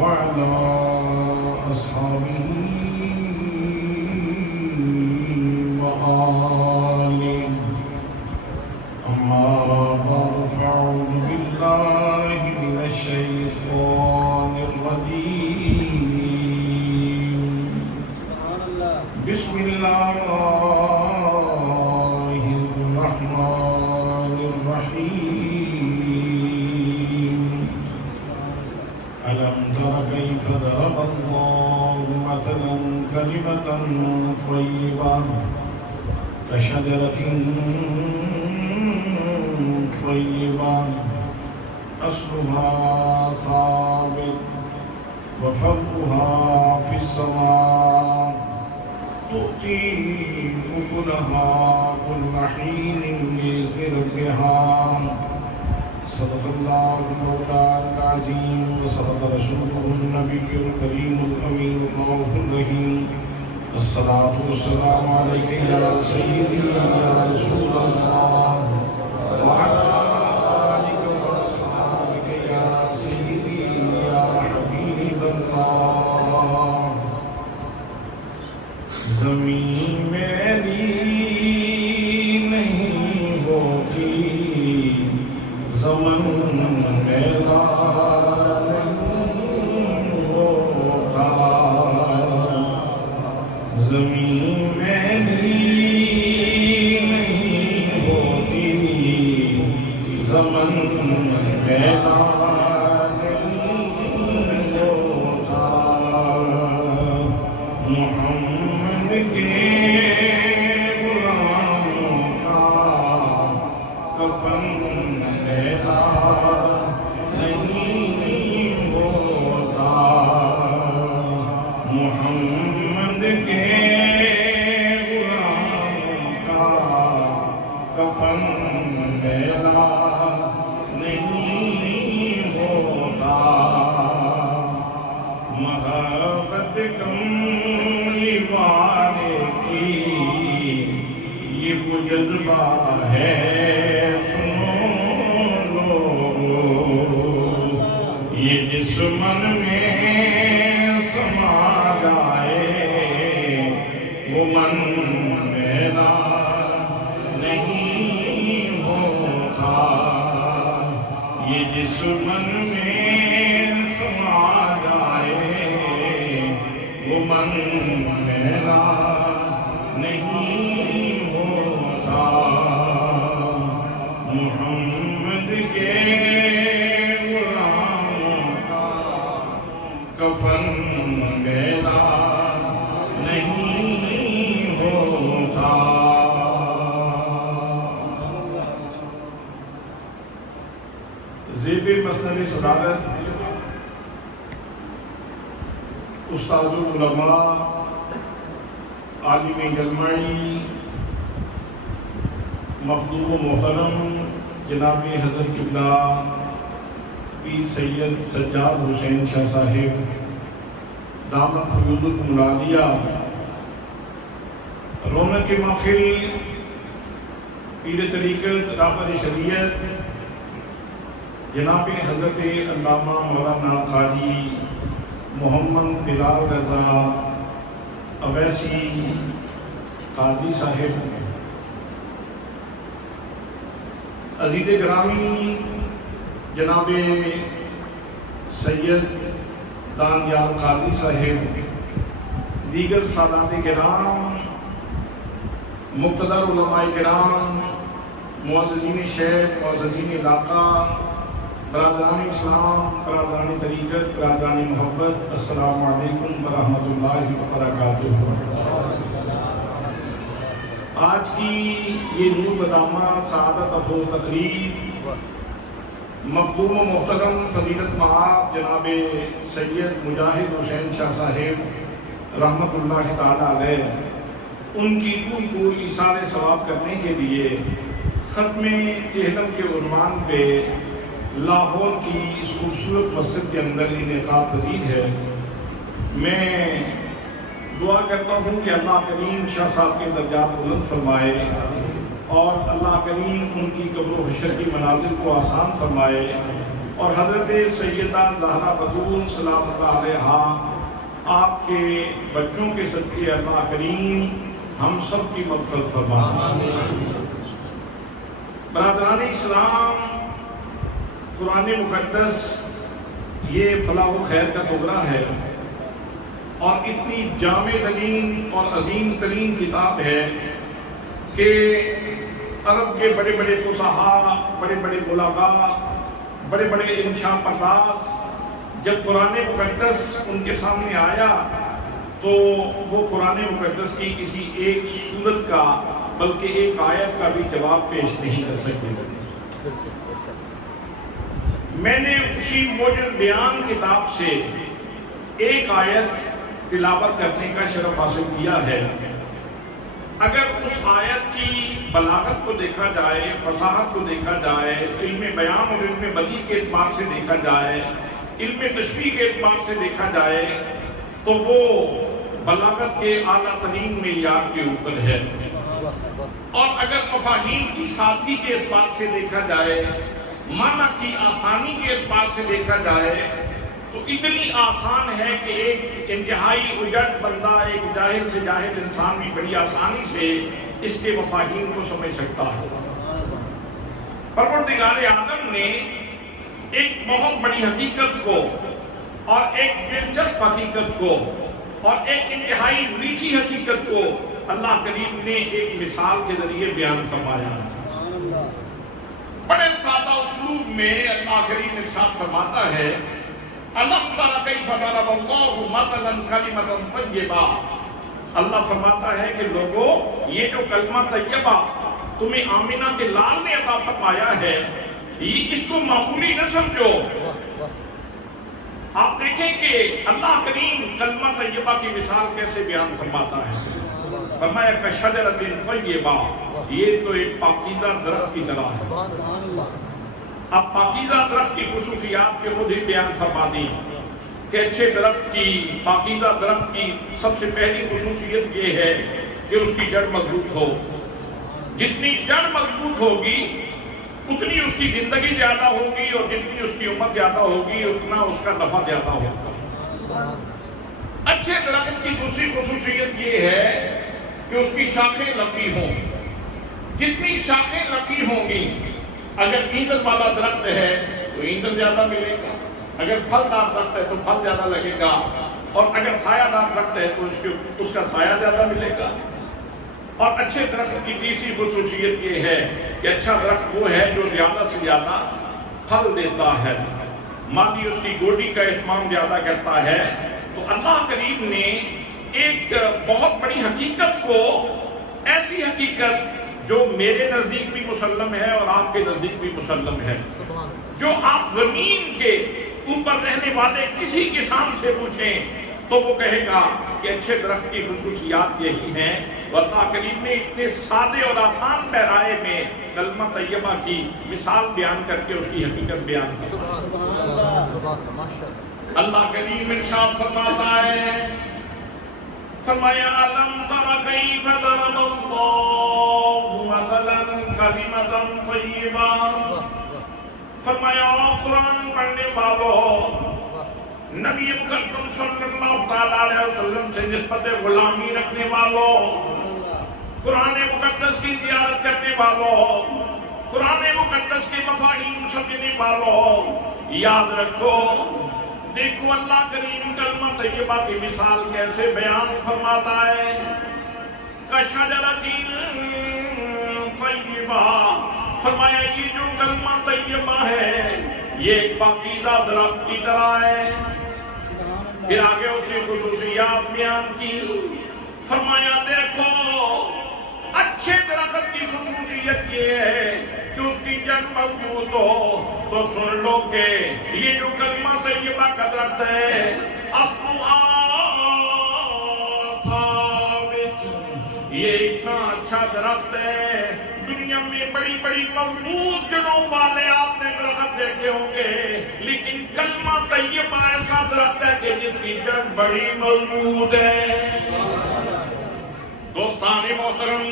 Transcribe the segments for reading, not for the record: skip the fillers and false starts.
وعلى أصحابه وآله. أما بعد فأعوذ بالله من الشيطان الرجيم. بسم الله الرحمن الرحيم. ألم تر كيف ضرب الله مثلا كلمة طيبة كشجرة طيبة أصلها ثابت وفرعها في السماء تؤتي أكلها كل حين بإذن ربها. صدق الله مولانا العظيم وصدق رسوله النبي الكريم الأمين الرؤوف الرحيم. الصلاة والسلام عليك يا سيدي يا رسول الله وعلى آلك وأصحابك يا سيدي يا حبيب الله. زمین میری نہیں ہوتی، زمن میرا نہیں ہوتا. زمین میری نہیں ہوتی، زمن میرا نہیں ہوتا. محمد کے غلاموں کا کفن میرا نہیں ہوتا. محمد کے غلاموں کا کفن میرا نہیں ہوتا. محبت کملی والے کی یہ وہ جذبہ ہے، سنو لوگو. یہ جس من میں سما جائے وہ من میرا نہیں ہوتا. یہ جس من میں سما جائے وہ من میرا نہیں ہوتا. محمد کے غلاموں کا کفن میرا نہیں ہوتا. زیب مسند صدارت استاد العلماء عالم جلمائی مخدوم و محترم جناب حضرت قبلہ پیر سید سجاد حسین شاہ صاحب دامت فیوضکم العالیہ. رونق محفل پیر طریقت رہبر شریعت جناب حضرت علامہ مولانا قاری محمد بلال رضا اویسی قاضی صاحب، عزیز گرامی جناب سید دانیال قاضی صاحب، دیگر سادات کرام، مقتدر علماء کرام، معززین شہر، معززین علاقہ، برادران اسلام، برادران طریقت، برادران محبت، السلام علیکم ورحمۃ اللہ وبرکاتہ. آج کی یہ نور بدامہ سعادت افروز تقریب مخدوم و محترم فضیلت مآب جناب سید مجاہد حسین شاہ صاحب رحمۃ اللہ تعالی علیہ، ان کی روح کو ایثار ثواب کرنے کے لیے ختم چہلم کے عنوان پہ لاہور کی اس خوبصورت مسجد کے اندر انعقاد پذیر ہے. میں دعا کرتا ہوں کہ اللہ کریم شاہ صاحب کے درجات بلند فرمائے اور اللہ کریم ان کی قبر و حشر کی منازل کو آسان فرمائے. اور حضرت سیدہ زہرا بتول سلام اللہ علیہا آپ کے بچوں کے صدقے اللہ کریم ہم سب کی مغفرت فرمائے۔ برادران اسلام، قرآن مقدس یہ فلاح و خیر کا ٹکڑا ہے اور اتنی جامع ترین اور عظیم ترین کتاب ہے کہ عرب کے بڑے بڑے فصحاء، بڑے بڑے بلاغاء، بڑے بڑے انشاء پرداز جب قرآن مقدس ان کے سامنے آیا تو وہ قرآن مقدس کی کسی ایک سورت کا بلکہ ایک آیت کا بھی جواب پیش نہیں کر سکتے۔ میں نے اسی موجز بیان کتاب سے ایک آیت تلاوت کرنے کا شرف حاصل کیا ہے۔ اگر اس آیت کی بلاغت کو دیکھا جائے، فصاحت کو دیکھا جائے، علم بیان اور علم بدیع کے اعتبار سے دیکھا جائے، علم تشبیہ کے اعتبار سے دیکھا جائے تو وہ بلاغت کے اعلیٰ ترین معیار کے اوپر ہے، اور اگر مفاہیم کی سادگی کے اعتبار سے دیکھا جائے، معنی کی آسانی کے اعتبار سے دیکھا جائے تو اتنی آسان ہے کہ ایک انتہائی اجڑ بندہ، ایک جاہل سے جاہل انسان بھی بڑی آسانی سے اس کے مفاہیم کو سمجھ سکتا ہے۔ پروردگار عالم نے ایک بہت بڑی حقیقت کو اور ایک دلچسپ حقیقت کو اور ایک انتہائی میٹھی حقیقت کو اللہ کریم نے ایک مثال کے ذریعے بیان فرمایا۔ بڑے سادہ اسلوب میں اللہ کریم ارشاد فرماتا ہے، أَلَمْ تَرَ كَيْفَ ضَرَبَ اللَّهُ مَثَلًا كَلِمَةً طَيِّبَةً۔ اللہ فرماتا ہے کہ لوگو، یہ جو کلمہ طیبہ تمہیں آمنہ کے لال نے عطا فرمایا ہے، اس کو معمولی نہ سمجھو۔ آپ دیکھیں کہ اللہ کریم کلمہ طیبہ کی مثال کیسے بیان فرماتا ہے۔ فرمایا کَشَجَرَةٍ طَیِّبَةٍ، یہ تو ایک پاکیزہ درخت کی طرح ہے۔ اب پاکیزہ درخت کی خصوصیات کے خود ہی بیان فرما دی کہ اچھے درخت کی، پاکیزہ درخت کی سب سے پہلی خصوصیت یہ ہے کہ اس کی جڑ مضبوط ہو۔ جتنی جڑ مضبوط ہوگی اتنی اس کی زندگی زیادہ ہوگی، اور جتنی اس کی عمر زیادہ ہوگی اتنا اس کا نفع زیادہ ہوگا۔ اچھے درخت کی دوسری خصوصیت یہ ہے کہ اس کی شاخیں لمبی ہوں۔ جتنی شاخیں لمبی ہوں گی، اگر ایندھن والا درخت ہے تو ایندھن زیادہ ملے گا، اگر پھل دار درخت ہے تو پھل زیادہ لگے گا، اور اگر سایہ دار درخت ہے تو اس کا سایہ زیادہ ملے گا۔ اور اچھے درخت کی تیسری خصوصیت یہ ہے کہ اچھا درخت وہ ہے جو زیادہ سے زیادہ پھل دیتا ہے، مالی اس کی گوڈی کا اہتمام زیادہ کرتا ہے۔ تو اللہ کریم نے ایک بہت بڑی حقیقت کو، ایسی حقیقت جو میرے نزدیک بھی مسلم ہے اور آپ کے نزدیک بھی مسلم ہے، جو آپ زمین کے اوپر رہنے والے کسی کسان سے پوچھیں تو وہ کہے گا کہ اچھے درخت کی خصوصیات یہی ہیں۔ اللہ کریم نے اتنے سادے اور آسان پیرائے میں کلمہ طیبہ کی مثال بیان کر کے اس کی حقیقت بیان کرتا ہے۔ اللہ کریم ارشاد فرماتا ہے، فرمایا أَلَمْ تَرَ كَيْفَ ضَرَبَ اللَّهُ مَثَلًا كَلِمَةً طَيِّبَةً۔ فرمایا قرآن پڑھنے والوں، نبی مکرم صلی اللہ علیہ وسلم سے نسبت غلامی رکھنے والوں، قرآن مقدس کی زیارت کرنے والوں، قرآن مقدس کے مفاہیم سمجھنے والوں، یاد رکھو، دیکھو اللہ کریم کلمہ طیبہ کی مثال کیسے بیان فرماتا ہے۔ کَشَجَرَةٍ طَیِّبَةٍ، فرمایا یہ جو کلمہ طیبہ ہے یہ ایک پاکیزہ درخت کی طرح ہے۔ پھر آگے اس کی خصوصیات بیان کی، فرمایا دیکھو اچھے درخت کی خصوصیت یہ ہے کہ اس کی جڑ مضبوط ہو۔ تو سن لو کہ یہ جو کلمہ طیبہ کا درخت ہے، اصلُھا ثابت، یہ اتنا اچھا درخت ہے، دنیا میں بڑی بڑی مضبوط جڑوں والے آپ نے درخت دیکھے ہوں گے، لیکن کلمہ طیبہ ایسا درخت ہے کہ جس کی جڑ بڑی مضبوط ہے۔ دوستان محترم،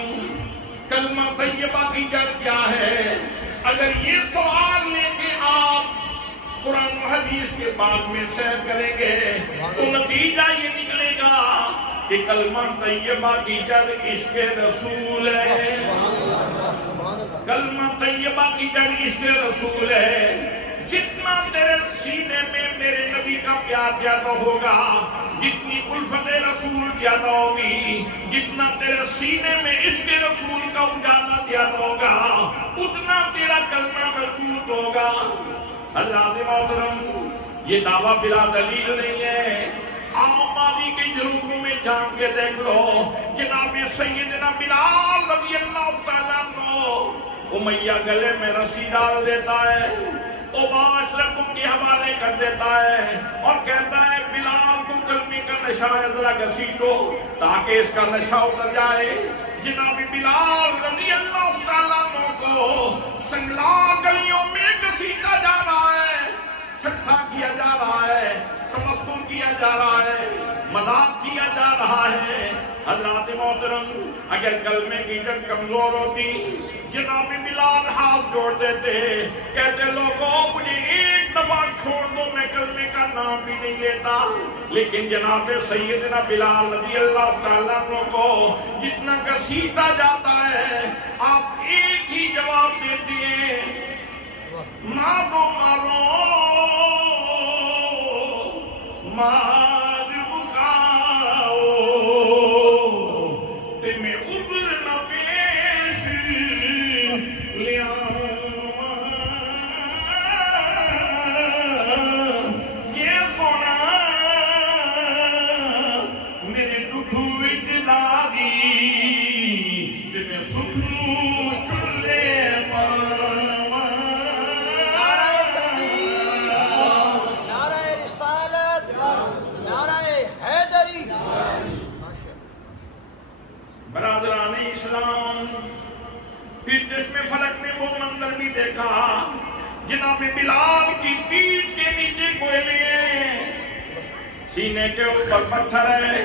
کلمہ طیبہ کی جڑ کیا ہے؟ اگر یہ سوال لے کے آپ قرآن و حدیث کے بعد میں سیر کریں گے تو نتیجہ یہ نکلے گا کہ کلمہ طیبہ کی جڑ عشق رسول ہے، کلمہ طیبہ کی جڑ عشق رسول ہے۔ جتنا تیرے سینے میں میرے نبی کا پیار زیادہ ہوگا، جتنی الفت رسول زیادہ ہوگی، جتنا تیرے سینے میں عشق رسول کا اجالا زیادہ ہوگا، اتنا تیرا کلمہ مضبوط ہوگا۔ حضرات محترم، یہ دعویٰ بلا دلیل نہیں ہے، آپ مالی کے جروحوں میں جان کے دیکھ لو۔ جناب سیدنا بلال رضی اللہ تعالیٰ عنہ امیہ گلے میں رسی ڈال دیتا ہے، اباشرکم کی حوالے کر دیتا ہے اور کہتا ہے بلال تم کلمے کا نشہ ذرا گھسیٹو تاکہ اس کا نشہ اتر جائے۔ جناب بلال رضی اللہ تعالیٰ عنہ کو سنگلا گلیوں میں گھسیٹا جا رہا ہے، چھٹا کیا جا رہا ہے، تمسخر کیا جا رہا ہے، مذاق کیا جا رہا ہے۔ حضرات محترم، اگر کلمے کی جڑ کمزور ہوتی جناب بلال ہاتھ جوڑ دیتے، کہتے لوگوں مجھے ایک دفعہ چھوڑ دو میں کلمے کا نام بھی نہیں لیتا۔ لیکن جناب سیدنا بلال رضی اللہ تعالیٰ عنہ کو جتنا گھسیٹا جاتا ہے آپ ایک ہی جواب دیتے ہیں، مارو مارو مار بکاؤ تے میں عبر نہ پیش لیا، یہ سونا میرے دکھ وچ داغی تے میں سکھنوں چلے پاواں۔ نعرہ رسالت، نعرہ حیدری۔ برادران اسلام، پھر چشم فلک نے وہ منظر بھی دیکھا، جناب بلال کی پیٹھ کے نیچے کوئلے ہیں، سینے کے اوپر پتھر ہے،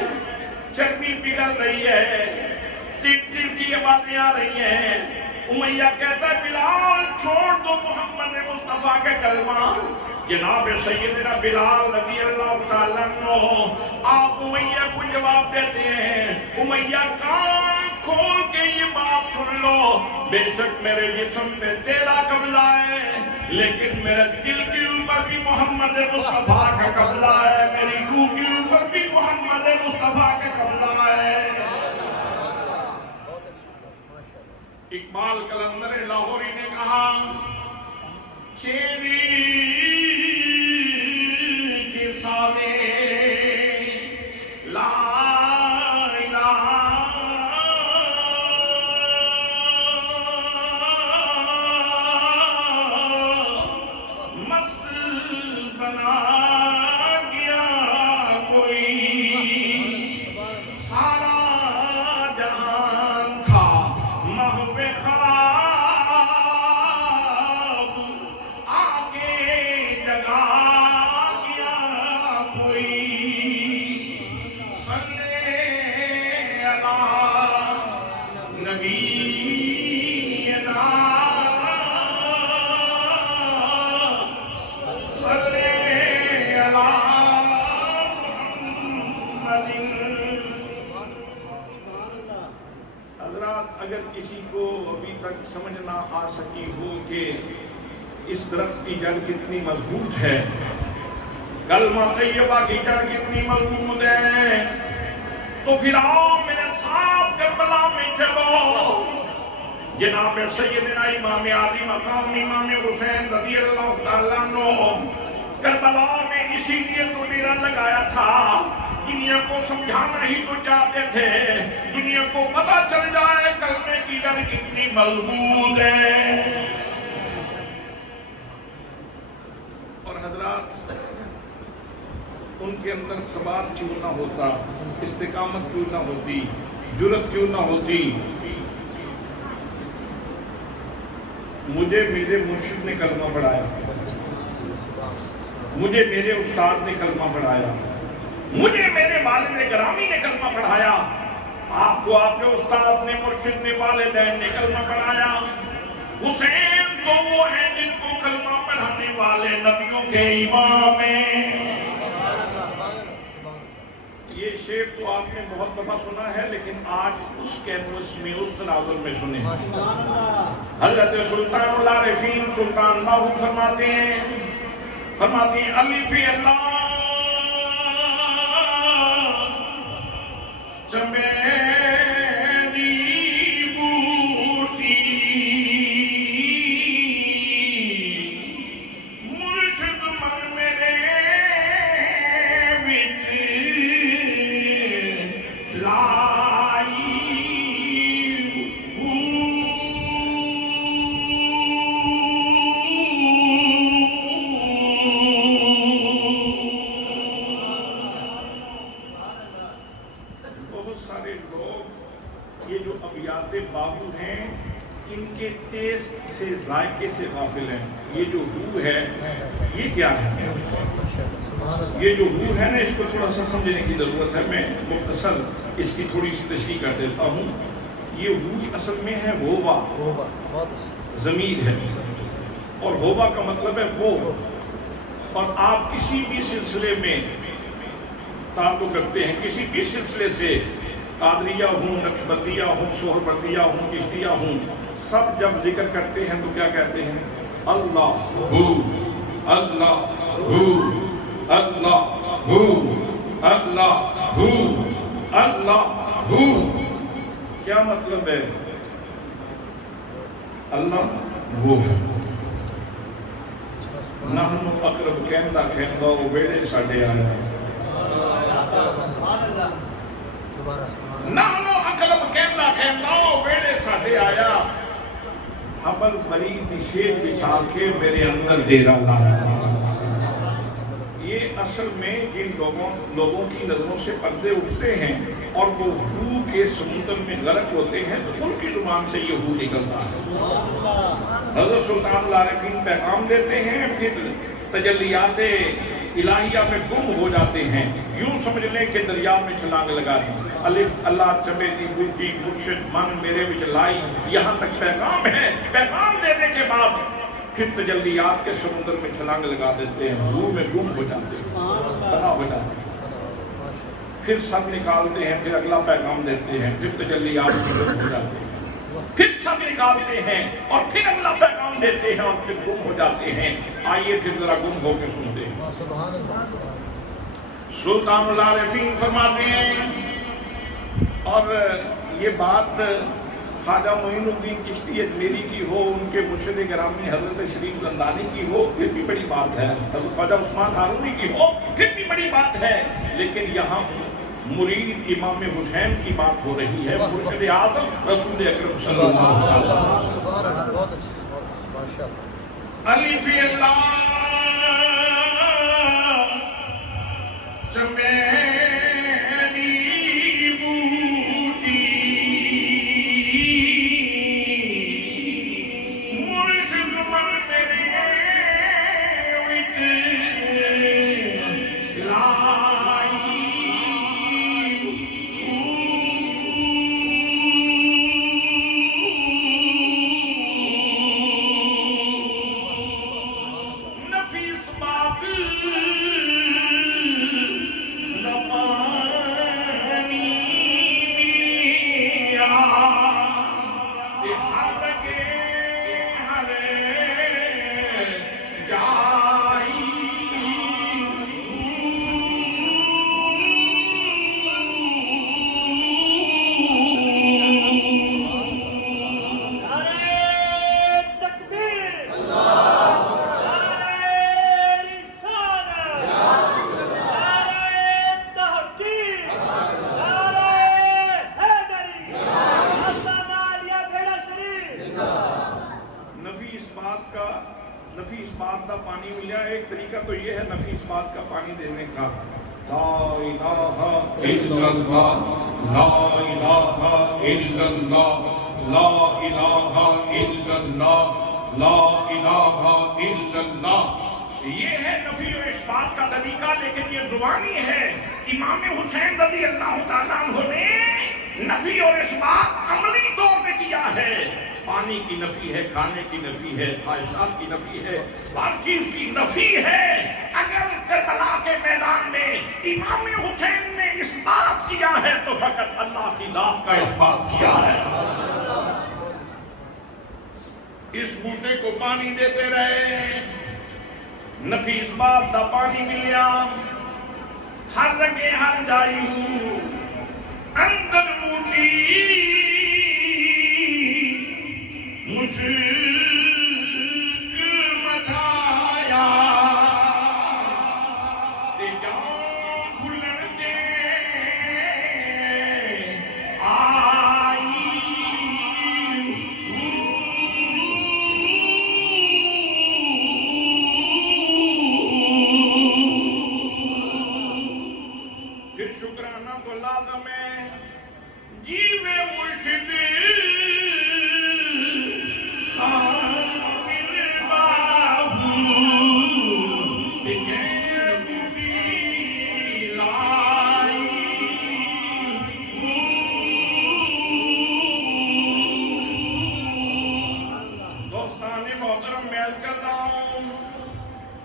چربی پگھل رہی ہے، ٹپ ٹپ کی آوازیں آ رہی ہیں۔ امیہ کہتا ہے بلال چھوڑ دو محمد مصطفیٰ کے کلمہ۔ جناب سیدنا بلال رضی اللہ تعالیٰ عنہ آپ امیہ کو جواب دیتے ہیں، امیہ کان کھول کے یہ بات سن لو، بے شک میرے جسم پہ تیرا قبضہ ہے لیکن میرے دل کے اوپر بھی محمد مصطفیٰ کا قبضہ ہے، میری روح کے اوپر بھی محمد مصطفیٰ کا قبضہ ہے۔ اقبال قلندر لاہوری نے کہا، چیری کے سالے لا الہ مست بنا گیا کوئی، سارا جہان تھا محو خواب، آگے جگا گیا کوئی، صلی اللہ نبینا صلی اللہ محمد۔ حضرات، اگر کسی کو ابھی تک سمجھ نہ آ سکی ہو کہ اس درخت کی جڑ کتنی مضبوط ہے، کلمہ طیبہ کی جڑ کتنی مضبوط ہے، تو پھر آؤ میرے ساتھ کربلا میں چلو۔ جناب سیدنا امام علی مقام امام حسین رضی اللہ تعالیٰ عنہ کربلا میں اسی لیے تو ڈیرا لگایا تھا، دنیا کو سمجھانا ہی تو چاہتے تھے، دنیا کو پتہ چل جائے کلمے کی جڑ کتنی مضبوط ہے۔ اور حضرات، ان کے اندر ثبات کیوں نہ ہوتا، استقامت کیوں نہ ہوتی، جرأت کیوں نہ ہوتی؟ مجھے میرے مرشد نے کلمہ پڑھایا، مجھے میرے استاد نے کلمہ پڑھایا، مجھے میرے والد گرامی نے کلمہ پڑھایا، آپ کو آپ کے استاد نے، مرشد نے، والدین نے کلمہ پڑھایا۔ حسین تو وہ ہیں جن کو کلمہ پڑھانے والے نبیوں کے امام ہیں۔ یہ شعر تو آپ نے بہت دفعہ سنا ہے، لیکن آج اس کینوس میں، اس تناظر میں سنے۔ حضرت سلطان العارفین سلطان باہو فرماتے ہیں الف اللہ چمیلی بوٹی مرشد من میرے بچ لائی یہ جو ابیات باہو ہیں ان کے ٹیسٹ سے، ذائقے سے غافل ہیں۔ یہ جو ہو ہے یہ کیا ہے؟ یہ جو ہو ہے نا، اس کو تھوڑا سا سمجھنے کی ضرورت ہے۔ میں مختصر اس کی تھوڑی سی تشریح کر دیتا ہوں۔ یہ ہو اصل میں ہے ہووا، ضمیر ہے، اور ہووا کا مطلب ہے وہ۔ اور آپ کسی بھی سلسلے میں تعلق رکھتے ہیں، کسی بھی سلسلے سے، قادریہ ہوں، نقشبندیہ ہوں، سہروردیہ ہوں، چشتیہ ہوں، سب جب ذکر کرتے ہیں تو کیا کہتے ہیں؟ اللہ ہو، اللہ ہو، اللہ ہو، اللہ ہو، اللہ ہو۔ کیا مطلب ہے؟ اللہ وہ ہے۔ نحن اقرب کہندہ کہندہ وہ بیڑے ساڑھے آیا۔ نحن اقرب کہندہ کہندہ وہ بیڑے ساڑھے آیا۔ حبل مرید شیر بچھا کے میرے اندر ڈیرا لایا۔ یہ اصل میں جن لوگوں کی نظروں سے پردے اٹھتے ہیں اور وہ ہو کے سمندر میں غرق ہوتے ہیں تو ان کی زبان سے یہ ہو نکلتا ہے۔ حضرت سلطان العارفین پیغام دیتے ہیں، پھر تجلیات الہیہ میں گم ہو جاتے ہیں۔ یوں سمجھ لیں کہ دریا میں چھلانگ لگا دی۔ الف اللہ چمیلی بوٹی مرشد من میرے وچ لائی، یہاں تک پیغام ہے۔ پیغام دینے کے بعد پھر تجلیات کے سمندر میں چھلانگ لگا دیتے ہیں، روح میں گم ہو جاتے ہیں، فنا ہو جاتے ہیں۔ پھر سب نکالتے ہیں، پھر اگلا پیغام دیتے ہیں، پھر تجلیات میں گم ہو جاتے ہیں، پھر سب نکالتے ہیں اور پھر اگلا پیغام دیتے ہیں اور پھر گم ہو جاتے ہیں۔ آئیے پھر ذرا گم ہو کے سنتے ہیں۔ سلطان العارفین فرماتے ہیں، اور یہ بات خواجہ معین الدین چشتی اجمیری کی ہو، ان کے مرشد گرامی حضرت شریف لندانی کی ہو، پھر بھی بڑی بات ہے، حضرت خواجہ عثمان ہارونی کی ہو، پھر بھی بڑی بات ہے، لیکن یہاں مرید امام حسین کی بات ہو رہی ہے، مرشد اعظم رسول اکرم صلی اللہ علیہ وسلم۔ الف اللہ چمیلی بوٹی مرشد من میرے وچ لائی۔ نفیس بات نفی اس بات کا پانی ملیا۔ ایک طریقہ تو یہ ہے نفی اس بات کا پانی دینے کا، لا الہ الا اللہ، لا الہ الا اللہ، لا الہ الا اللہ، لا الہ الا اللہ۔ یہ ہے نفی و اس بات کا طریقہ، لیکن یہ زبانی ہے۔ امام حسین رضی اللہ تعالیٰ عنہ نے نفی اور اس بات عملی طور پہ کیا ہے۔ پانی کی نفی ہے، کھانے کی نفی ہے، خواہشات کی نفی ہے، ہر چیز کی نفی ہے۔ اگر کربلا کے میدان میں امام حسین نے اس بات کیا ہے تو فقط اللہ کی ذات کا اس بات کیا ہے۔ اس بوٹے کو پانی دیتے رہے، نفیس بات دا پانی ملیا، ہر رنگے ہر جائی ہوں اندر بوٹی مشک مچھایا، تے جان کھلن کے آئی، پھر شکرانہ کو لازم ہے جیوے مرشد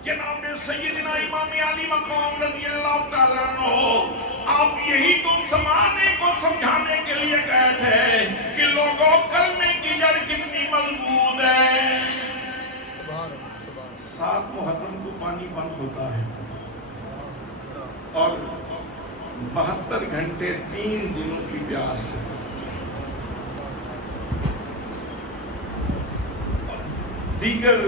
جناب سیدنا امام علی مقام رضی اللہ تعالیٰ عنہ، آپ یہی تو زمانے کو سمجھانے کے لیے گئے تھے کہ لوگوں کلمے کی جڑ کتنی مضبوط ہے۔ 7 محرم کو پانی بند ہوتا ہے اور 72 گھنٹے 3 دنوں کی پیاس ہے۔ دیگر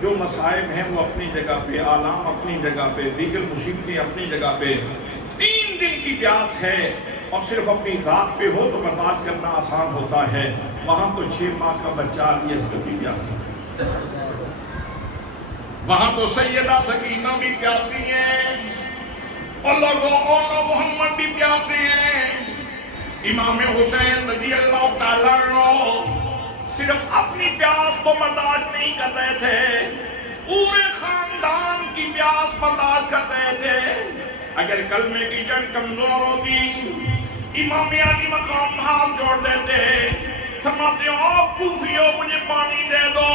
جو مصائب ہیں وہ اپنی جگہ پہ، آلام اپنی جگہ پہ، دیگر مصیبتیں اپنی جگہ پہ، 3 دن کی پیاس ہے اور صرف اپنی ذات پہ ہو تو برداشت کرنا آسان ہوتا ہے، وہاں تو 6 ماہ کا بچہ یہ سبھی پیاس ہے، وہاں تو سیدہ سکینہ بھی پیاسی ہیں اور لوگوں اور محمد بھی پیاسے ہیں۔ امام حسین رضی اللہ تعالیٰ عنہ صرف اپنی پیاس کو برداشت نہیں کر رہے تھے، پورے خاندان کی پیاس برداشت کر رہے تھے۔ اگر کلمے کی جڑ کمزور ہوتی، امام علی مقام ہاتھ جوڑ دیتے، فرماتے ہو کوفیو مجھے پانی دے دو،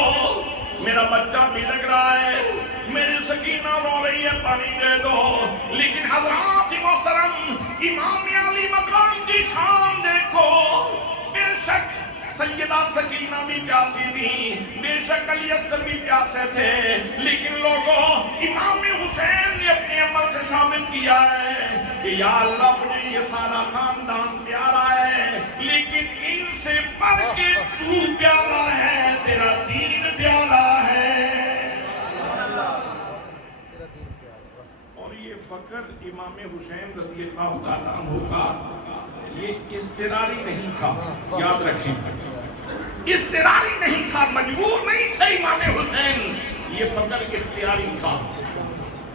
میرا بچہ بھی لگ رہا ہے، میری سکینہ رو رہی ہے، پانی دے دو۔ لیکن حضرات محترم، امام علی مقام کی شان دیکھو، بے شک سیدہ سکینہ بھی پیاسی تھی، بے شک علی اصغر بھی پیاسے تھے، لیکن لوگوں امام حسین نے اپنے عمل سے ثابت کیا ہے کہ یا اللہ مجھے یہ سارا خاندان پیارا ہے، لیکن ان سے بڑھ کے تو پیارا ہے، تیرا دین پیارا ہے۔ اور یہ فخر امام حسین رضی اللہ تعالیٰ عنہ کا یہ اضطراری نہیں تھا، یاد رکھیں، اضطراری نہیں تھا، مجبور نہیں تھا امام حسین، یہ فخر اختیاری تھا،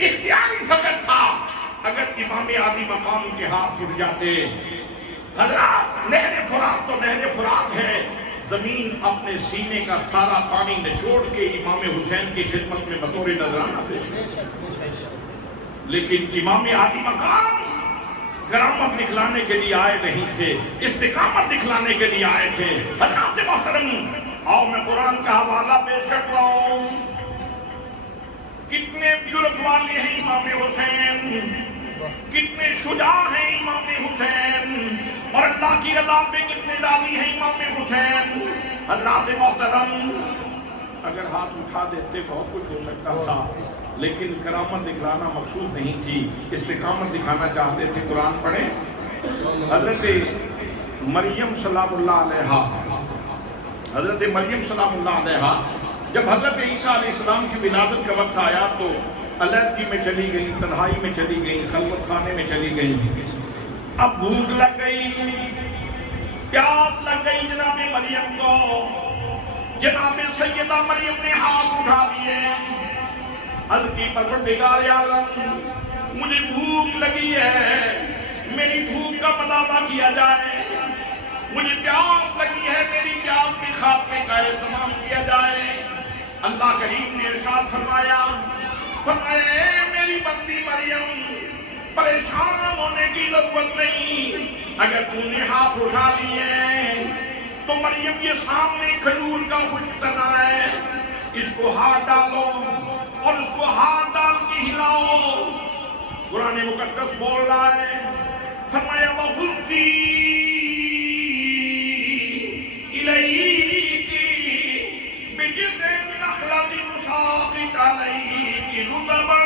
اختیاری فخر تھا۔ اگر امام علی مقام کے ہاتھ گر جاتے، حضرات نہر فرات تو نہر فرات ہے، زمین اپنے سینے کا سارا پانی نچوڑ کے امام حسین کی خدمت میں بطور نذرانہ پیش، لیکن امام علی مقام کرامت دکھلانے کے لیے آئے نہیں تھے، استقامت دکھلانے کے لیے آئے تھے۔ حضرات محترم، آؤ میں قرآن کا حوالہ پیش کر رہا ہوں، کتنے جرأت والے ہیں امام حسین، کتنے شجاع ہیں امام حسین، اور اللہ کی رضا پہ کتنے راضی ہیں امام حسین۔ حضرات محترم، اگر ہاتھ اٹھا دیتے بہت کچھ ہو سکتا تھا، لیکن کرامت دکھلانا مقصود نہیں تھی، استقامت دکھانا چاہتے تھے۔ قرآن پڑھیں، حضرت مریم سلام اللہ علیہا، حضرت مریم سلام اللہ علیہا جب حضرت عیسیٰ علیہ السلام کی ولادت کا وقت آیا تو علیحدگی میں چلی گئی، تنہائی میں چلی گئی، خلوت خانے میں چلی گئی۔ اب بھوک لگ گئی، پیاس لگ گئی جناب مریم کو، جناب سیدہ مریم نے ہاتھ اٹھا لیے، عرض کی پروردگار عالم مجھے بھوک لگی ہے، میری بھوک کا مداوع کیا جائے، مجھے پیاس لگی ہے، میری پیاس کے خاتمے کا اہتمام کیا جائے۔ اللہ کریم نے ارشاد فرمایا اے میری بندی مریم، پریشان ہونے کی ضرورت نہیں، اگر تم نے ہاتھ اٹھا لیے تو مریم یہ سامنے کھجور کا خشک تنا ہے، اس کو ہاتھ ڈالو اور اس کو ہاتھ ڈال کے ہلاؤ۔ قرآن مقدس بول رہا ہے، فرمایا وَهُزِّي إِلَيْكِ بِجِذْعِ النَّخْلَةِ تُسَاقِطْ عَلَيْكِ رُطَبًا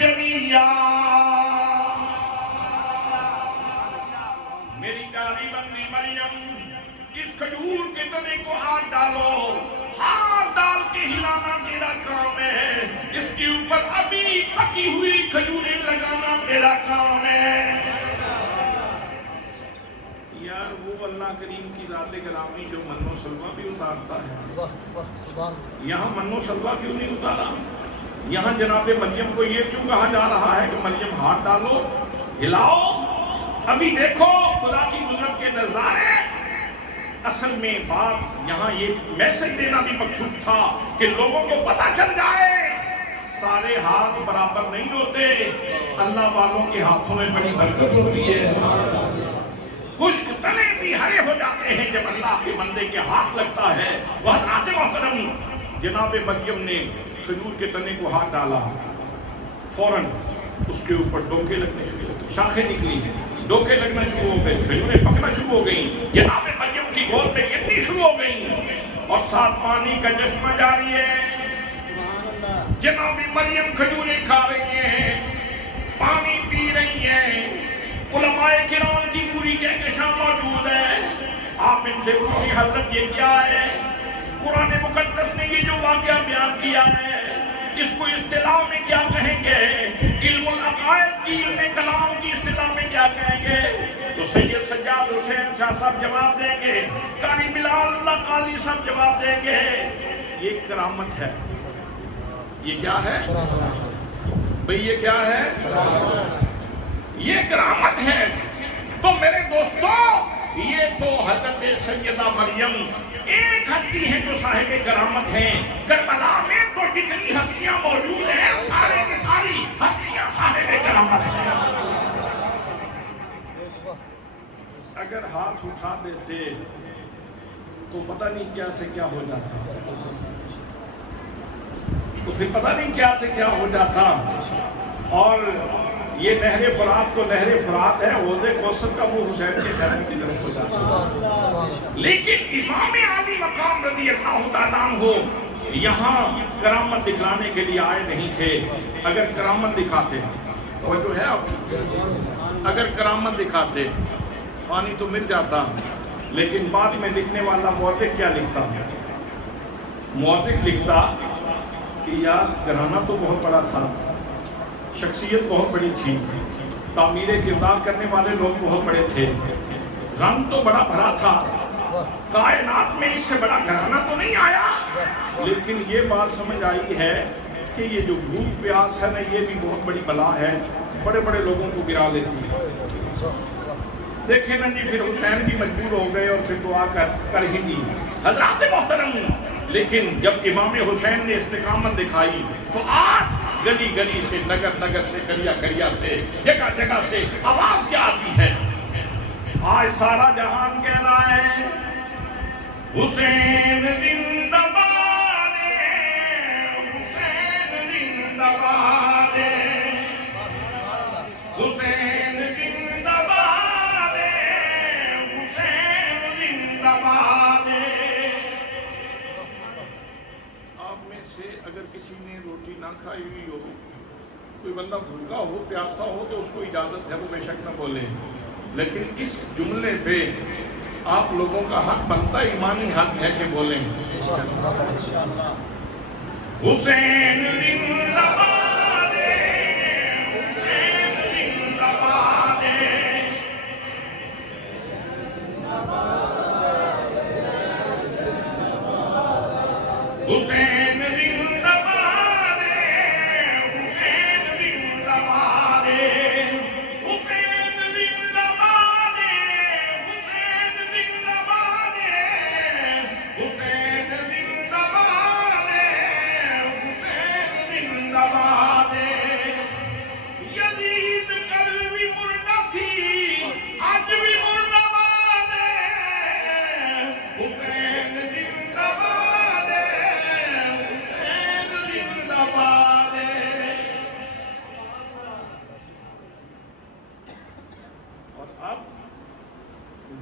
جَنِيًّا۔ میری پیاری بندی مریم، اس کھجور کے تنے کو ہاتھ ڈالو، ہاتھ ڈال کے ہلانا تیرا کام ہے، اس کے اوپر ابھی پکی ہوئی کھجوریں لگانا میرا کام ہے۔ یار وہ اللہ کریم کی ذات گرامی جو من و سلوہ بھی اتارتا ہے، یہاں من و سلوہ کیوں نہیں اتارا؟ یہاں جناب مریم کو یہ کیوں کہا جا رہا ہے کہ مریم ہاتھ ڈالو، ہلاؤ؟ ابھی دیکھو خدا کی قدرت کے نظارے۔ اصل میں بات یہاں یہ میسج دینا بھی مقصود تھا کہ لوگوں کو پتہ چل جائے سارے ہاتھ برابر نہیں ہوتے، اللہ والوں کے ہاتھوں میں بڑی برکت ہوتی ہے۔ خشک تنے بھی ہرے ہو جاتے ہیں جب اللہ کے بندے کے ہاتھ لگتا ہے۔ وہ حضرات محترم، جناب مریم نے کھجور کے تنے کو ہاتھ ڈالا، فوراً اس کے اوپر ڈوکے لگنے شروع ہوئے، شاخیں نکلی، ڈوکے لگنا شروع ہو گئے، کھجوریں پکنا شروع ہو گئیں، جناب مریم کی گود میں گرنی شروع ہو گئیں، اور ساتھ پانی کا چشمہ جاری ہے۔ جناب مریم کھجوریں کھا رہی ہیں، پانی پی رہی ہیں، علماء کرام کی پوری کہکشاں موجود ہے۔ آپ ان سے پوچھیں حضرت یہ کیا ہے؟ قرآن مقدس نے یہ جو واقعہ بیان کیا ہے اس کو اصطلاح میں کیا کہیں گے؟ علم العقائد کی، علم کلام کی اصطلاح میں کیا کہیں گے؟ تو سید سجاد حسین شاہ صاحب جواب دیں گے، قاری بلال اللہ قاضی صاحب جواب دیں گے، یہ کرامت ہے۔ یہ کیا ہے بھئی؟ یہ کیا ہے؟ یہ کرامت ہے۔ تو میرے دوستو، یہ تو حضرت سیدہ مریم ایک ہستی ہے جو صاحب کرامت ہیں۔ کربلا میں تو جتنی ہستیاں موجود ہیں سارے کی ساری ہستیاں صاحب کرامت ہیں۔ اگر ہاتھ اٹھا دیتے تو پتہ نہیں کیا سے کیا ہو جاتا، تو پھر پتہ نہیں کیا سے کیا ہو جاتا۔ اور یہ نہر فرات تو نہر فرات ہے، حوض کوثر کا وہ حسین کے گھر کی طرف ہو جاتا۔ لیکن امام عالی مقام رضی اللہ تعالیٰ عنہ یہاں کرامت دکھلانے کے لیے آئے نہیں تھے۔ اگر کرامت دکھاتے، توجہ ہے آپ کی، اگر کرامت دکھاتے پانی تو مل جاتا، لیکن بعد میں لکھنے والا مورخ کیا لکھتا؟ مورخ لکھتا کہ یار گھرانہ تو بہت بڑا تھا، شخصیت بہت بڑی تھی، تعمیر کردار کرنے والے لوگ بہت بڑے تھے، رنگ تو بڑا بھرا تھا، کائنات میں اس سے بڑا گھرانہ تو نہیں آیا۔ لیکن یہ بات سمجھ آئی ہے کہ یہ جو بھوک پیاس ہے نا، یہ بھی بہت بڑی بلا ہے، بڑے بڑے لوگوں کو گرا لیتی ہے۔ دیکھیں نا جی، پھر حسین بھی مجبور ہو گئے اور پھر دعا کر ہی دی۔ حضرات محترم، لیکن جب امام حسین نے استقامت دکھائی تو آج گلی گلی سے، نگر نگر سے، کریا کریا سے، جگہ جگہ سے آواز کیا آتی ہے؟ آج سارا جہان کہہ رہا ہے حسین زندہ باد، حسین زندہ باد، حسین زندہ باد، حسین زندہ باد۔ آپ میں سے اگر کسی نے روٹی نہ کھائی ہوئی ہو، کوئی بندہ بھوکا ہو، پیاسا ہو، تو اس کو اجازت ہے وہ بے شک نہ بولے، لیکن اس جملے پہ آپ لوگوں کا حق بنتا، ایمانی حق ہے کہ بولیں حسین زندہ باد، حسین زندہ باد، حسین زندہ باد، حسین زندہ باد، حسین زندہ باد، حسین زندہ باد، حسین زندہ باد، حسین زندہ باد۔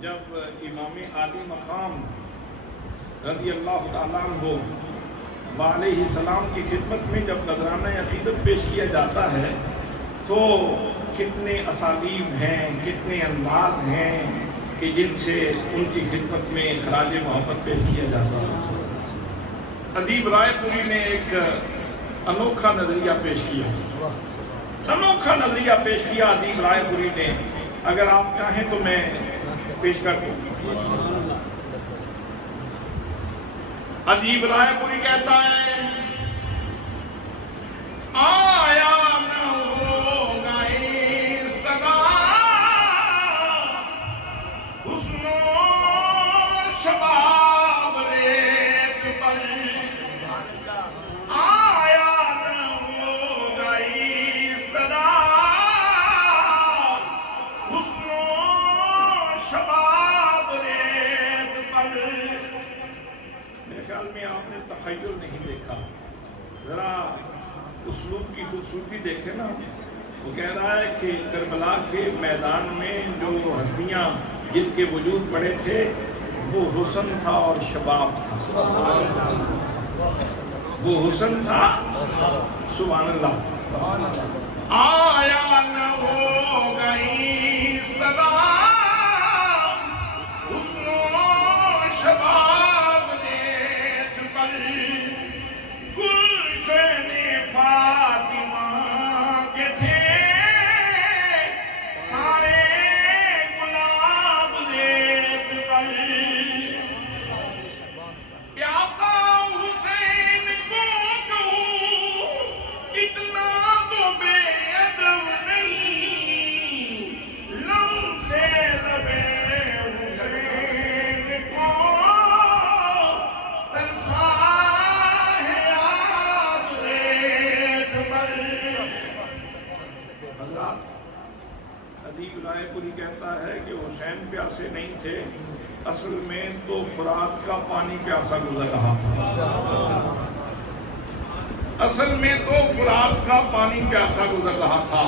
جب امام عالی مقام رضی اللہ تعالیٰ عنہ علیہ السلام کی خدمت میں جب نذرانہ عقیدت پیش کیا جاتا ہے تو کتنے اسالیب ہیں، کتنے انداز ہیں کہ جن سے ان کی خدمت میں خراج محبت پیش کیا جاتا ہے۔ ادیب رائے پوری نے ایک انوکھا نظریہ پیش کیا، انوکھا نظریہ پیش کیا ادیب رائے پوری نے، اگر آپ چاہیں تو میں پیش کر دوں۔ ادیب رائے پوری کہتا ہے آیا نہ ہوگا اس طرح حسن و شباب ریت پر، آیا نہ ہوگا اس طرح حسن و شباب ریت پر۔ میرے خیال میں آپ نے تخیل نہیں دیکھا، ذرا اسلوب کی خوبصورتی دیکھیں نا۔ وہ کہہ رہا ہے کہ کربلا کے میدان میں جو ہستیاں جن کے وجود پڑے تھے وہ حسن تھا اور شباب تھا، وہ حسن تھا، سبحان اللہ۔ آیا نہ ہوگا اس طرح حسن و شباب ریت پر، گلشن فاطمہ کے تھے سارے گلاب ریت پر، پیاسا حسین کو کہوں اتنا تو بے ادب نہیں، لم سے لبے حسین کو ترسا ہے آب ریت پر۔ حضرات، ادیب رائے پوری کہتا ہے کہ حسین پیاسے نہیں تھے، اصل میں تو فرات کا پانی پیاسا گزر رہا تھا، اصل میں تو فرات کا پانی پیاسا گزر رہا تھا،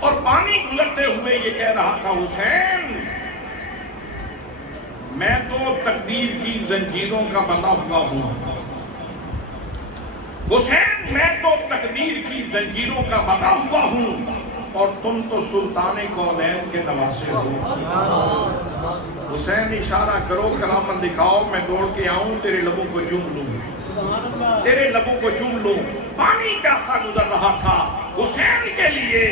اور پانی گزرتے ہوئے یہ کہہ رہا تھا حسین میں تو تقدیر کی زنجیروں کا بندھا ہوا ہوں، حسین میں تو تقدیر کی زنجیروں کا بندھا ہوا ہوں، اور تم تو سلطان کونین کے نواسے ہو۔ حسین اشارہ کرو، کرامت دکھاؤ، میں دوڑ کے آؤں تیرے لبوں کو چوم لوں، تیرے لبوں کو چوم لوں۔ پانی پیاسا گزر رہا تھا حسین کے لیے،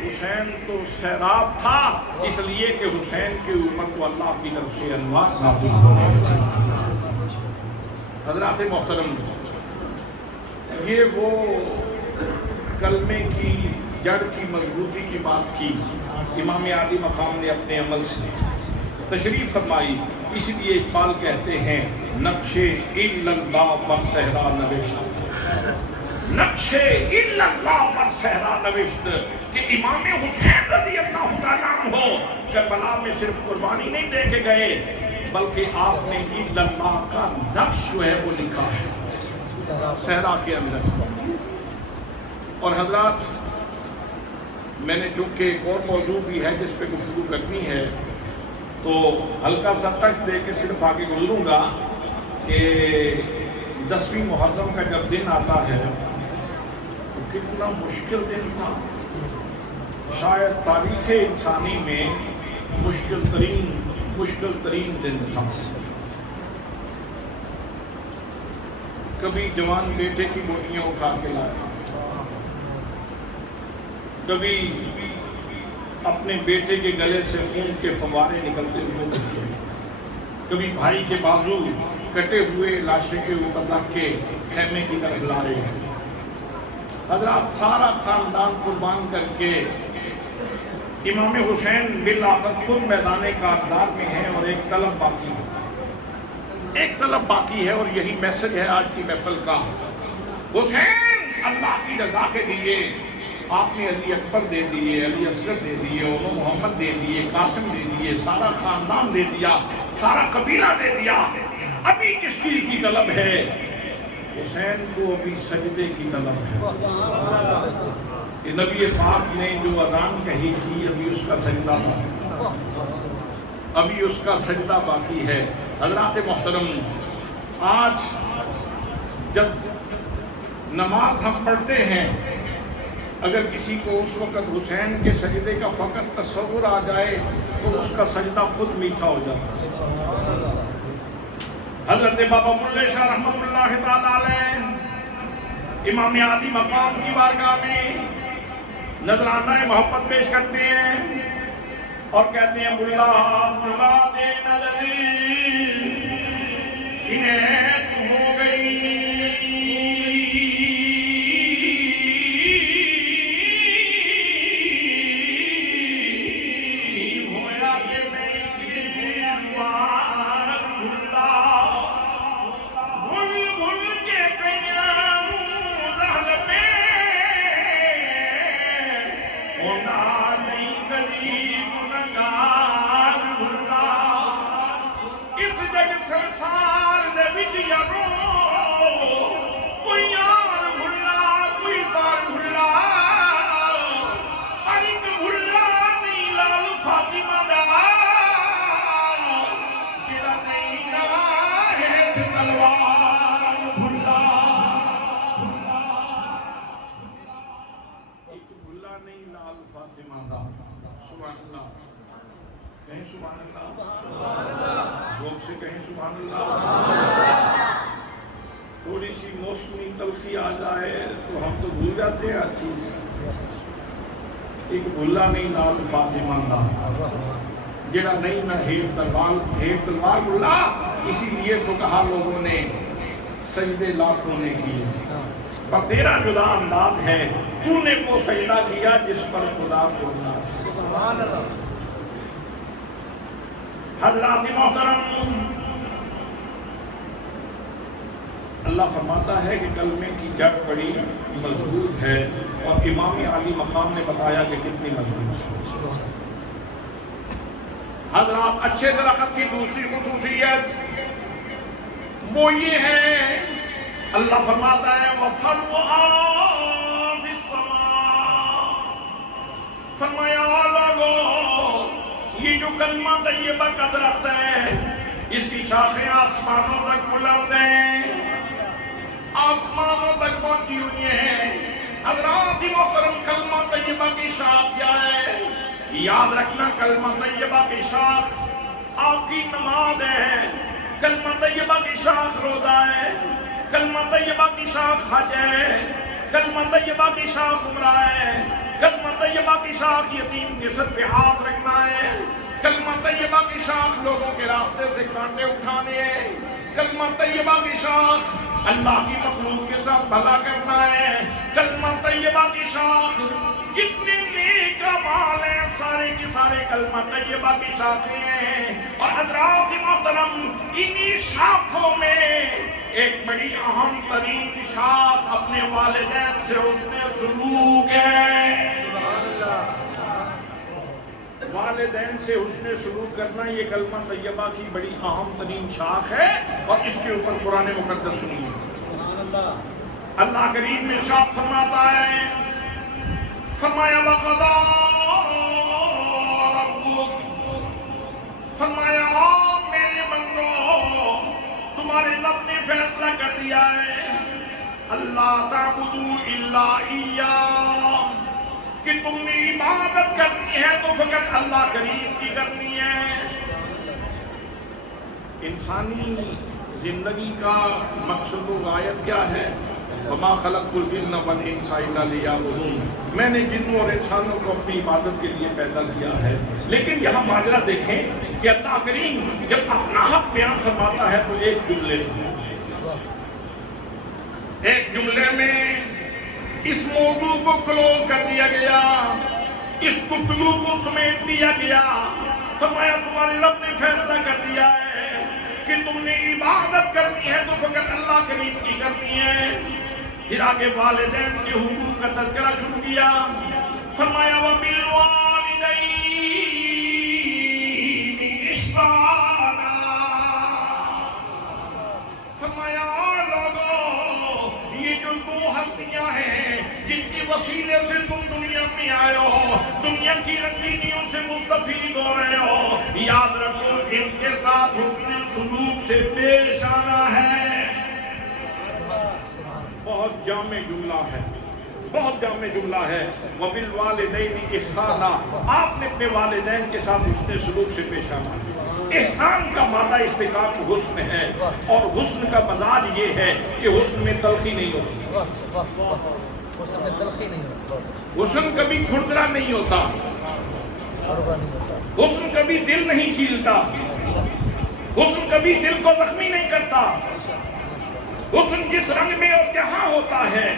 حسین تو سیراب تھا، اس لیے کہ حسین کی اوپر تو اللہ کی طرف سے انوار نازل ہوئے۔ حضرات محترم، یہ وہ کلمے کی جڑ کی مضبوطی کی بات کی امام عالی مقام نے اپنے عمل سے تشریف فرمائی۔ اس لیے اقبال کہتے ہیں نقش الا اللہ پر صحرا نوشت، نقش الا اللہ پر صحرا نوشت، کہ امام حسین رضی اللہ تعالیٰ عنہ کربلا میں صرف قربانی نہیں دے کے گئے، بلکہ آپ نے الا اللہ کا نقش جو ہے وہ لکھا ہے صحرا کے اندر۔ اور حضرات، میں نے چونکہ ایک اور موضوع بھی ہے جس پہ گفتگو کرنی ہے، تو ہلکا سا ٹچ دے کے صرف آگے گزروں گا کہ 10ویں محرم کا جب دن آتا ہے تو کتنا مشکل دن تھا، شاید تاریخ انسانی میں مشکل ترین دن تھا۔ کبھی جوان بیٹے کی بوٹیاں اٹھا کے لائے، کبھی اپنے بیٹے کے گلے سے خون کے فوارے نکلتے ہوئے دیکھے، کبھی بھائی کے بازو کٹے ہوئے لاشیں کے اوپر رکھ کے خیمے کی طرف لا رہے ہیں۔ حضرات، سارا خاندان قربان کر کے امام حسین بالآخر خود میدان کارزار میں ہیں، اور ایک طلب باقی ہے، ایک طلب باقی ہے، اور یہی میسج ہے آج کی محفل کا۔ حسین اللہ کی رضا کے لیے آپ نے علی اکبر دے دیے، علی اصغر دے دیے، انو محمد دے دیے، قاسم دے دیے، سارا خاندان دے دیا، سارا قبیلہ دے دیا، ابھی کس چیز کی طلب ہے؟ حسین کو ابھی سجدے کی طلب ہے۔ کہ نبی پاک نے جو اذان کہی تھی ابھی اس کا سجدہ تھا، ابھی اس کا سجدہ باقی ہے۔ حضرات محترم، آج جب نماز ہم پڑھتے ہیں، اگر کسی کو اس وقت حسین کے سجدے کا فقط تصور آ جائے تو اس کا سجدہ خود میٹھا ہو جاتا ہے۔ حضرت بابا بلے شاہ رحمۃ اللہ تعالی علیہ امام عالی مقام کی بارگاہ میں نذرانہ محبت پیش کرتے ہیں اور کہتے ہیں بلا بلا دے نظری انہیں ہو گئی، کہیں سبحان اللہ، لوگ سے کہیں سبحان اللہ۔ تھوڑی سی موسمی تلخی آ جائے تو ہم تو بھول جاتے ہیں ہر چیز۔ ایک بھلا نہیں لال فاطمہ دا جڑا نہیں نہ ہیف تلوار بھلا، اسی لیے تو کہا لوگوں نے سجدے لاکھوں نے کیے، پر تیرا جدا انداز ہے، تو نے وہ سجدہ کیا جس پر خدا کو ناز۔ سبحان اللہ۔ حضرات محترم، اللہ فرماتا ہے کہ کلمے کی جڑ بڑی مضبوط ہے، اور امام عالی مقام نے بتایا کہ کتنی مضبوط ہے۔ حضرات، اچھے درخت کی دوسری خصوصیت وہ یہ ہے، اللہ فرماتا ہے وَفَرْوَهَا فِي السَّمَاءِ، فرمایا لوگوں یہ جو کلمہ طیبہ کا درخت ہے اس کی شاخیں آسمانوں تک بلند ہیں، آسمانوں تک پہنچی ہوئی ہیں۔ حضرات محترم، کلمہ طیبہ کی شاخ کیا ہے؟ یاد رکھنا، کلمہ طیبہ کی شاخ آپ کی نماز ہے، کلمہ طیبہ کی شاخ روزہ ہے، کلمہ طیبہ کی شاخ حج ہے، کلمہ طیبہ کی شاخ عمرہ ہے، کلمہ طیبہ کی شاخ یتیم کے سر پہ ہاتھ رکھنا ہے، کلمہ طیبہ کی شاخ لوگوں کے راستے سے کانٹے اٹھانے ہیں، کلمہ طیبہ کی شاخ اللہ کی مخلوق کے ساتھ بھلا کرنا ہے، کلمہ طیبہ کی شاخ جتنے نیک اعمال ہیں سارے کی سارے کلمہ طیبہ کی شاخیں ہیں۔ اور حضرات محترم، انہی شاخوں میں ایک بڑی اہم ترین شاخ اپنے والدین سے حسن سلوک ہے۔ والدین سے حسن سلوک کرنا یہ کلمہ طیبہ کی بڑی اہم ترین شاخ ہے، اور اس کے اوپر قرآن مقدس سنیے۔ اللہ کریم میں ارشاد فرماتا ہے، فرمایا وَقَضَىٰ رَبُّكَ، فرمایا میرے بندو تمہارے رب نے فیصلہ کر دیا ہے اللہ تعبدوا الا ایاہ، کہ تم نے عبادت کرنی ہے تو فقط اللہ کریم کی کرنی ہے۔ انسانی زندگی کا مقصد و غایت کیا ہے؟ وَمَا خَلَقْتُ الْجِنَّ وَالْإِنسَ إِلَّا لِيَعْبُدُونِ، میں نے جنوں اور انسانوں کو اپنی عبادت کے لیے پیدا کیا ہے۔ لیکن یہاں ماجرا دیکھیں کہ اللہ کریم جب اپنا حق بیان فرماتا ہے تو ایک جملے میں اس موضوع کو کلوز کر دیا گیا، اس گفتگو کو سمیٹ دیا گیا۔ فرمایا تمہارے رب نے فیصلہ کر دیا ہے کہ تم نے عبادت کرنی ہے تو فقط اللہ کریم کی کرنی ہے۔ پھر آگے والدین کے حقوق کا تذکرہ شروع کیا، فرمایا وَبِالْوَالِدَيْنِ إِحْسَانًا، فرمایا لوگوں یہ جو دو ہستیاں ہیں جن کی وسیلے سے تم دنیا میں آئے ہو، دنیا کی رنگینیوں سے مستفید ہو رہے ہو، یاد رکھو کے ساتھ حسن سلوک سے پیش آنا ہے۔ بہت جامع جملہ ہے، بہت جامع جملہ ہے۔ وَبِالْوَالِدَيْنِ إِحْسَانًا، آپ نے اپنے والدین کے ساتھ حسن سلوک سے پیش آنا ہے۔ احسان کا مادہ استحقاق حسن ہے، اور حسن کا مزاج یہ ہے کہ حسن میں تلخی نہیں ہوتی، حسن میں تلخی نہیں ہوتی، حسن کبھی کھردرا نہیں ہوتا، کڑوا نہیں ہوتا، حسن کبھی دل نہیں چھیلتا، حسن کبھی دل کو زخمی نہیں کرتا۔ حسن جس رنگ میں اور جہاں ہوتا ہے،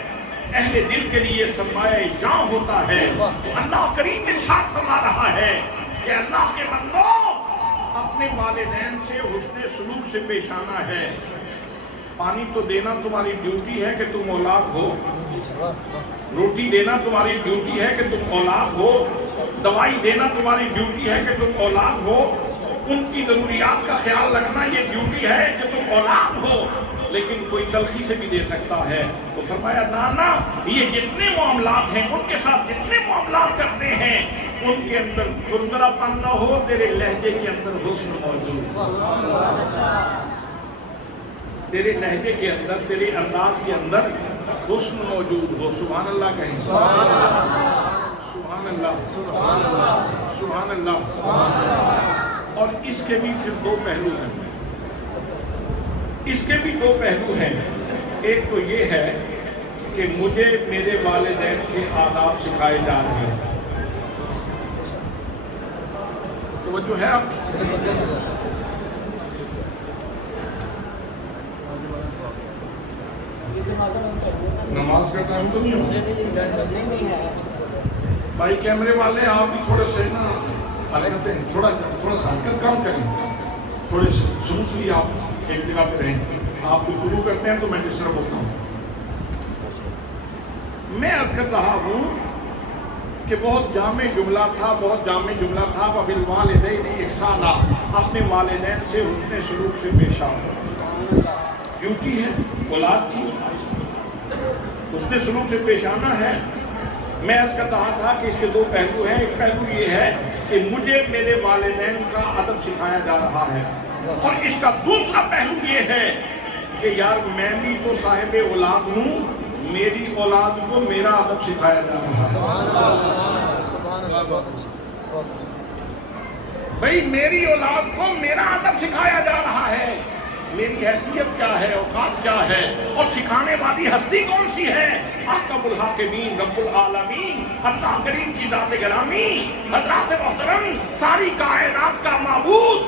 اہل دل کے لیے سرمایہ جاں ہوتا ہے۔ اللہ کریم ارشاد فرما رہا ہے کہ اللہ کے بندو، اپنے والدین سے حسن سلوک سے پیش آنا ہے۔ پانی تو دینا تمہاری ڈیوٹی ہے کہ تم اولاد ہو، روٹی دینا تمہاری ڈیوٹی ہے کہ تم اولاد ہو، دوائی دینا تمہاری ڈیوٹی ہے کہ تم اولاد ہو، ان کی ضروریات کا خیال رکھنا یہ ڈیوٹی ہے کہ تم اولاد ہو، لیکن کوئی تلخی سے بھی دے سکتا ہے۔ تو فرمایا نانا، یہ جتنے معاملات ہیں، ان کے ساتھ جتنے معاملات کرتے ہیں، ان کے اندر کھردرا پن نہ ہو، تیرے لہجے کے اندر حسن موجود ہو، تیرے لہجے کے اندر، تیرے انداز کے اندر حسن موجود ہو۔ سبحان اللہ کہیں، سبحان اللہ، سبحان اللہ۔ اور اس کے بھی پھر دو پہلو ہیں، اس کے بھی دو پہلو ہیں۔ ایک تو یہ ہے کہ مجھے میرے والدین کے آداب سکھائے جا رہے ہیں، توجہ ہے آپ؟ نماز کا ٹائم تو نہیں ہو بھائی، کیمرے والے آپ بھی تھوڑے سے نا حرکتیں تھوڑا سا حرکت کم کریں، تھوڑے سموتھلی آپ ایک جگہ پہ رہیں۔ آپ گفتگو کرتے ہیں تو میں ڈسٹرب ہوتا ہوں۔ میں عرض کر رہا ہوں کہ بہت جامع جملہ تھا، بہت جامع جملہ تھا۔ وَبِالْوَالِدَيْنِ إِحْسَانًا، اپنے والدین سے حسن سلوک سے پیش آؤ، ڈیوٹی ہے اولاد کی، حسن سلوک سے پیش آنا ہے۔ میں عرض کر رہا تھا کہ اس کے دو پہلو ہیں۔ ایک پہلو یہ ہے کہ مجھے میرے والدین کا ادب سکھایا جا رہا ہے، اور اس کا دوسرا پہلو یہ ہے کہ یار میں بھی تو صاحب اولاد ہوں، میری اولاد کو میرا ادب سکھایا جا رہا ہے۔ سبحان اللہ، بہت اچھا، بہت اچھا۔ بھئی میری اولاد کو میرا ادب سکھایا جا رہا ہے، میری حیثیت کیا ہے، اوقات کیا ہے، اور سکھانے والی ہستی کون سی ہے؟ احکم الحاکمین رب العالمین، اللہ کریم کی ذات گرامی، حضرات محترم، ساری کائنات کا معبود،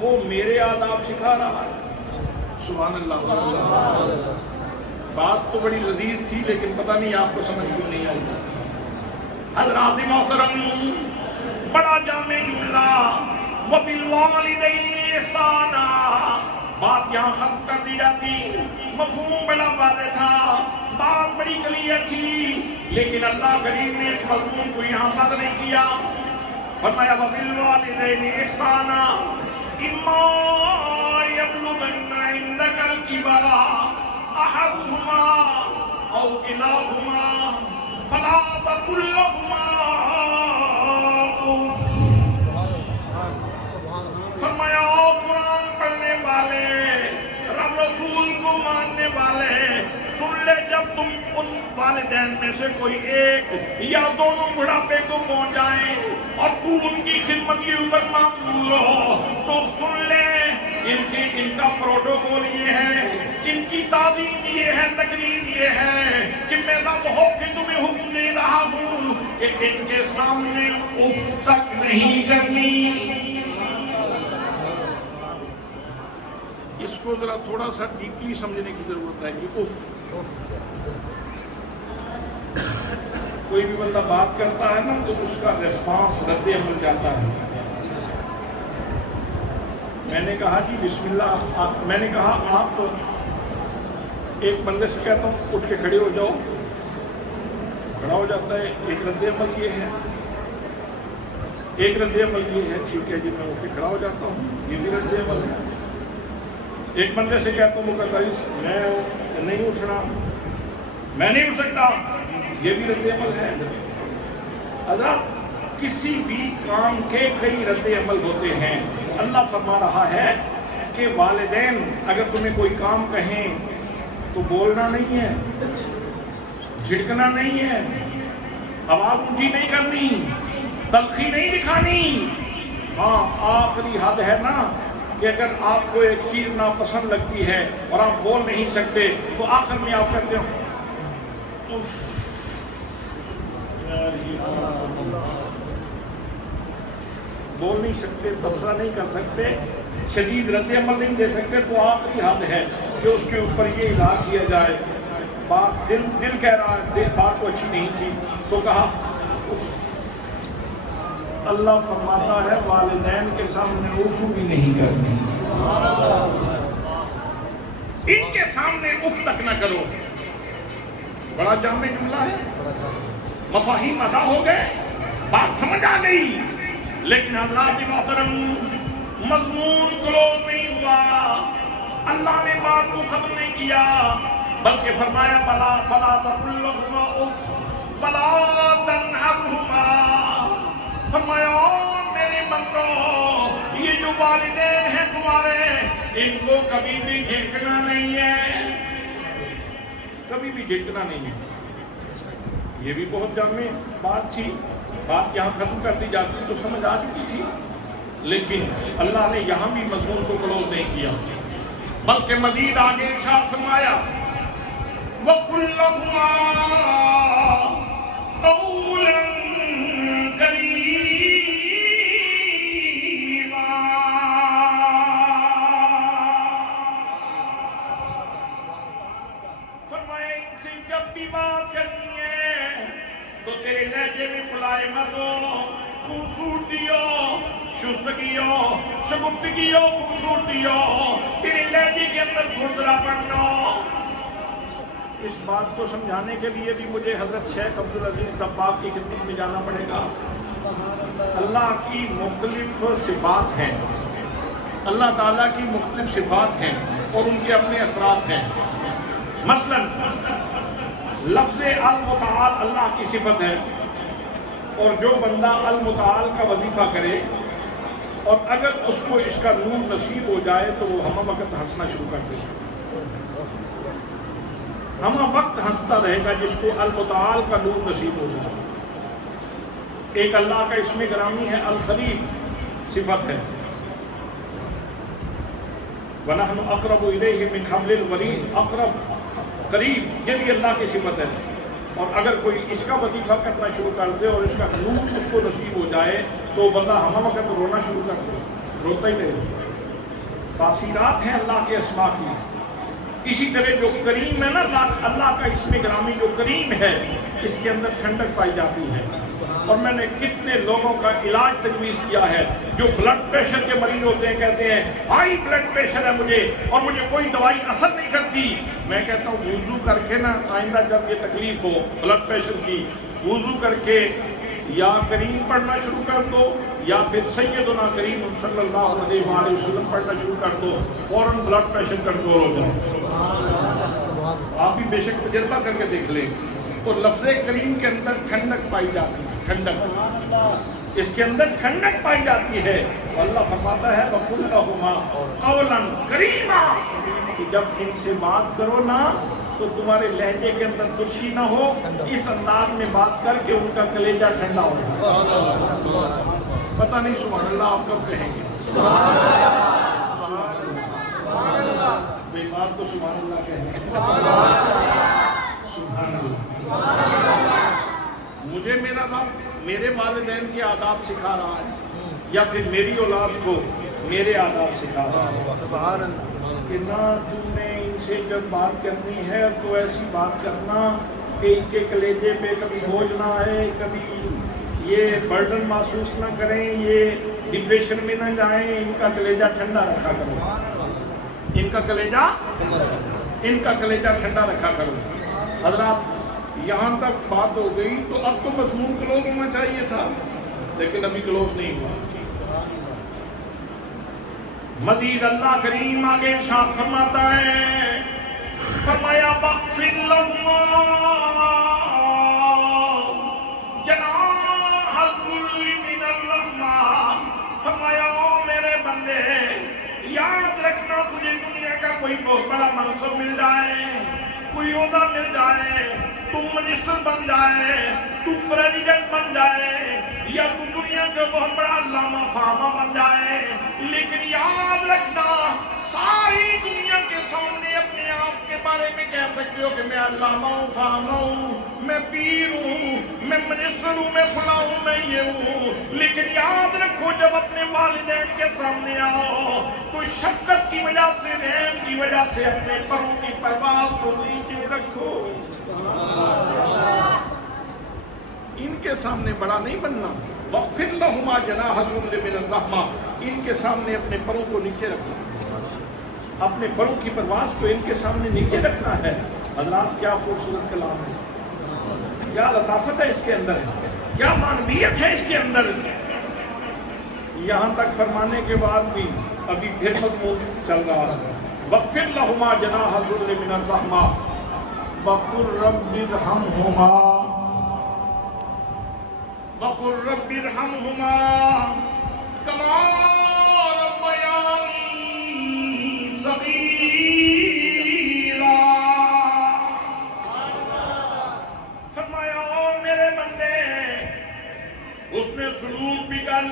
وہ میرے آداب سکھا رہا ہے۔ سبحان اللہ۔ بات تو بڑی لذیذ تھی، لیکن پتہ نہیں آپ کو سمجھ کیوں نہیں آئی۔ حضرات محترم، بڑا جامع جملہ، وَبِالْوَالِدَيْنِ إِحْسَانًا، بات یہاں ختم کر دی جاتی، مفہوم بڑا واضح تھا، بات بڑی کلیئر تھی، لیکن اللہ کریم نے اس مضمون کو یہاں بند نہیں کیا۔ فرمایا وَبِالْوَالِدَيْنِ إِحْسَانًا إِمَّا يَبْلُغَنَّ عِندَكَ الْكِبَرَ أَحَدُهُمَا أَوْ كِلَاهُمَا فَلَا تَقُل لَّهُمَا أُفٍّ۔ فرمایا قرآن پڑھنے والے، رب رسول کو ماننے والے، سن لے، جب تم ان والدین میں سے کوئی ایک یا دونوں بڑھاپے کو پہنچ جائیں اور تو ان کی خدمت کے اوپر معمول ہو، تو سن لے، ان کا پروٹوکول یہ ہے، ان کی تعلیم یہ ہے، تکریم یہ ہے کہ میں بہت کہ تمہیں حکم دے رہا ہوں کہ ان کے سامنے اف تک نہیں کرنی۔ اس کو ذرا تھوڑا سا ڈیپلی سمجھنے کی ضرورت ہے کہ کوئی بھی بندہ بات کرتا ہے نا تو اس کا ریسپانس رد عمل جاتا ہے۔ میں نے کہا جی بسم اللہ، میں نے کہا آپ ایک بندے سے کہتا ہوں اٹھ کے کھڑے ہو جاؤ، کھڑا ہو جاتا ہے، ایک رد عمل یہ ہے، ایک رد عمل یہ ہے، ٹھیک ہے جی میں اٹھ کے کھڑا ہو جاتا ہوں، یہ بھی رد عمل ہے۔ ایک بندے سے کہتا ہوں میں نہیں اٹھنا، میں نہیں اٹھ سکتا، یہ بھی رد عمل ہے۔ حضرت کسی بھی کام کے کئی رد عمل ہوتے ہیں. اللہ فرما رہا ہے کہ والدین اگر تمہیں کوئی کام کہیں تو بولنا نہیں ہے، جھڑکنا نہیں ہے، آواز اونچی نہیں کرنی، تلخی نہیں دکھانی. ہاں آخری حد ہے نا کہ اگر آپ کو ایک چیز ناپسند لگتی ہے اور آپ بول نہیں سکتے تو آخر میں آپ کہتے ہو بول نہیں سکتے، تبصرہ نہیں کر سکتے، شدید رد عمل نہیں دے سکتے، تو آخری حد ہے کہ اس کے اوپر یہ اظہار کیا جائے. بات دل کہہ رہا ہے، بات کو اچھی نہیں تھی تو کہا اف. اللہ فرماتا ہے والدین کے سامنے اف بھی نہیں کرنی، ان کے سامنے اف تک نہ کرو. بڑا جامع جملہ ہے، مفاہیم ادا ہو گئے، بات سمجھ آ گئی. لیکن حضرات محترم مضمون کلوز نہیں ہوا، اللہ نے بات کو ختم نہیں کیا بلکہ فرمایا بلا فلا تقل لهما اف ولا تنهرهما. فرمایا میرے بندو یہ جو والدین ہیں تمہارے ان کو کبھی بھی جھڑکنا نہیں ہے، کبھی بھی جھڑکنا نہیں ہے. یہ بھی بہت جامع بات تھی، بات یہاں ختم کر دی جاتی تو سمجھ آ چکی تھی، لیکن اللہ نے یہاں بھی مضمون کو کلوز نہیں کیا بلکہ مزید آگے ارشاد فرمایا وَقُلْ لَهُمَا قَوْلًا كَرِيمًا. فرمایا ان سے جب بھی بات کرنی ہے تو تیرے لہجے میں بلائے مت ہو، خوبصورتی ہو، شستگی ہو، شگفتگی ہو، خوبصورتی ہو، تیرے لہجے کے اندر کھردرا پڑنا. اس بات کو سمجھانے کے لیے بھی مجھے حضرت شیخ عبدالعزیز دباغ کی خدمت میں جانا پڑے گا. اللہ کی مختلف صفات ہیں، اللہ تعالیٰ کی مختلف صفات ہیں اور ان کے اپنے اثرات ہیں. مثلا لفظ المتعال اللہ کی صفت ہے، اور جو بندہ المتعال کا وظیفہ کرے اور اگر اس کو اس کا نور نصیب ہو جائے تو وہ ہمہ وقت ہنسنا شروع کر دے. ہمہ وقت ہنستا رہے گا جس کو المتعال کا نور نصیب ہو جائے. ایک اللہ کا اسم گرامی ہے القریب، صفت ہے وَنَحْنُ أَقْرَبُ إِلَيْهِ مِنْ حَبْلِ الْوَرِيدِ. اقرب، قریب، یہ بھی اللہ کی صفت ہے. اور اگر کوئی اس کا وظیفہ کرنا شروع کر دے اور اس کا نور اس کو نصیب ہو جائے تو بندہ ہمہ وقت رونا شروع کر دے، روتا ہی نہیں. تاثیرات ہیں اللہ کے اسماء کی. اسی طرح جو کریم ہے نا، اللہ کا اسم گرامی جو کریم ہے اس کے اندر ٹھنڈک پائی جاتی ہے. اور میں نے کتنے لوگوں کا علاج تجویز کیا ہے جو بلڈ پریشر کے مریض ہوتے ہیں، کہتے ہیں ہائی بلڈ پریشر ہے مجھے اور مجھے کوئی دوائی اثر نہیں کرتی. میں کہتا ہوں وضو کر کے نا آئندہ جب یہ تکلیف ہو بلڈ پریشر کی، وضو کر کے یا کریم پڑھنا شروع کر دو یا پھر سیدنا کریم صلی اللہ علیہ وآلہ وسلم پڑھنا شروع کر دو، فوراً بلڈ پریشر کنٹرول ہو جائے. آپ بھی بے شک تجربہ کر کے دیکھ لیں. تو لفظ کریم کے اندر ٹھنڈک پائی جاتی ہے، ٹھنڈک، اس کے اندر ٹھنڈک پائی جاتی ہے. اللہ فرماتا ہے وَقُلْ لَهُمَا قَوْلًا كَرِيمًا کہ جب ان سے بات کرو نا تو تمہارے لہجے کے اندر ترشی نہ ہو، اس انداز میں بات کر کے ان کا کلیجہ ٹھنڈا ہو جائے. پتہ نہیں سبحان اللہ آپ کب کہیں گے. بے بات تو سبحان اللہ کہیں گے. سبحان اللہ. مجھے میرا باپ میرے والدین کے آداب سکھا رہا ہے یا پھر میری اولاد کو میرے آداب سکھا رہا ہے کہ نہ تم نے ان سے جب بات کرنی ہے تو ایسی بات کرنا کہ ان کے کلیجے پہ کبھی بوجھ نہ آئے، کبھی یہ برڈن محسوس نہ کریں، یہ ڈپریشن میں نہ جائیں. ان کا کلیجہ ٹھنڈا رکھا کرو، ان کا کلیجہ ٹھنڈا رکھا کرو. حضرات یہاں تک بات ہو گئی تو اب تو مضمون کلوز ہونا چاہیے تھا لیکن ابھی کلوز نہیں ہوا. مزید اللہ کریم آگے ارشاد فرماتا ہے، فرمایا وَاخْفِضْ لَهُمَا جَنَاحَ الذُّلِّ کوئی بہت بڑا منصب مل جائے، کوئی عہدہ مل جائے، تو منسٹر بن جائے، تو پریزیڈنٹ بن جائے، یا تو دنیا کا بہت بڑا علامہ فہمہ بن جائے، لیکن یاد رکھنا ساری دنیا کے سامنے اپنے آپ کے بارے میں کہہ سکتے ہو کہ میں علامہ ہوں، فہمہ ہوں، میں پیر ہوں، میں منسٹر ہوں، میں فلاں ہوں، میں یہ ہوں، لیکن یاد رکھو جب اپنے والدین کے سامنے آؤ تو شفقت کی وجہ سے، رحم کی وجہ سے اپنے پروں کی پرواز کو نیچے رکھو۔ ان کے سامنے بڑا نہیں بننا، وَاخْفِضْ لَهُمَا جَنَاحَ الذُّلِّ مِنَ الرَّحْمَةِ، ان کے سامنے اپنے پروں کو نیچے رکھنا، اپنے پروں کی پرواز کو ان کے سامنے نیچے رکھنا ہے۔ حضرات کیا خوبصورت کلام ہے، کیا لطافت ہے اس کے اندر، کیا معنویت ہے اس کے اندر۔ یہاں تک فرمانے کے بعد بھی ابھی پھر مضمون چل رہا ہے، وَاخْفِضْ لَهُمَا جَنَاحَ الذُّلِّ مِنَ الرَّحْمَةِ وَقُلْ رَبِّ ارْحَمْهُمَا وَقُلْ رَبِّ ارْحَمْهُمَا كَمَا رَبَّيَانِي صَغِيرًا۔ فرمایا او میرے بندے، اس نے سلوک بھی کر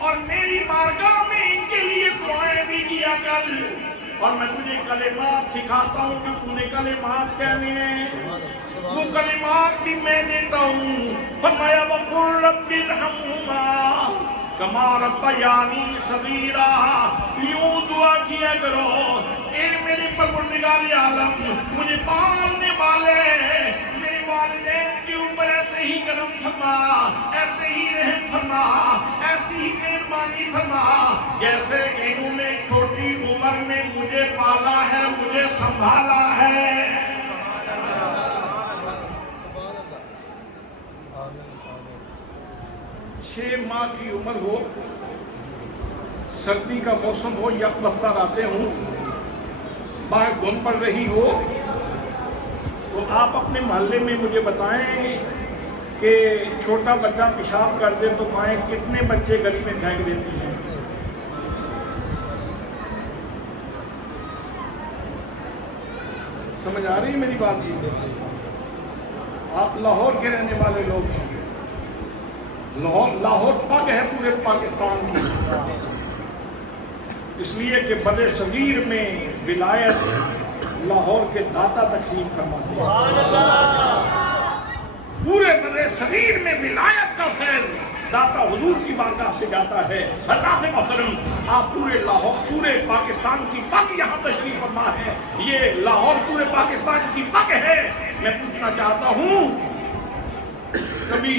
اور میری بارگاہ میں ان کے لیے دعائیں بھی کیا کر، اور میں تجھے کلمات سکھاتا ہوں کہ تو نے کلمات کہنے ہیں، وہ کلمات بھی میں دیتا ہوں۔ فرمایا وَقُلْ رَبِّ ارْحَمْهُمَا كَمَا رَبَّيَانِي صَغِيرًا، یوں دعا کیا کرو، اے میرے پروردگار عالم، مجھے پالنے والے میرے والدین کے اوپر ایسے ہی کرم فرما، ایسے ہی رحم فرما، ایسی ہی مہربانی فرما جیسے انہوں نے چھوٹی عمر میں مجھے پالا ہے، مجھے سنبھالا ہے۔ 6 ماہ کی عمر ہو، سردی کا موسم ہو، یخ بستہ راتیں ہوں، باہر دھند پڑ رہی ہو، تو آپ اپنے محلے میں مجھے بتائیں کہ چھوٹا بچہ پیشاب کر دے تو مائیں کتنے بچے گلی میں پھینک دیتی ہیں؟ سمجھ آ رہی ہے میری بات کی؟ آپ لاہور کے رہنے والے لوگ ہیں، لاہور پگ ہے پورے پاکستان کی، اس لیے کہ بر صغیر میں ولایت لاہور کے داتا تقسیم فرماتے ہیں، پورے بر صغیر میں ولایت کا فیض داتا حضور کی بارگاہ سے جاتا ہے۔ حضرات محترم، آپ پورے لاہور، پورے پاکستان کی پگ یہاں تشریف فرما ہے، یہ لاہور پورے پاکستان کی پگ ہے۔ میں پوچھنا چاہتا ہوں، کبھی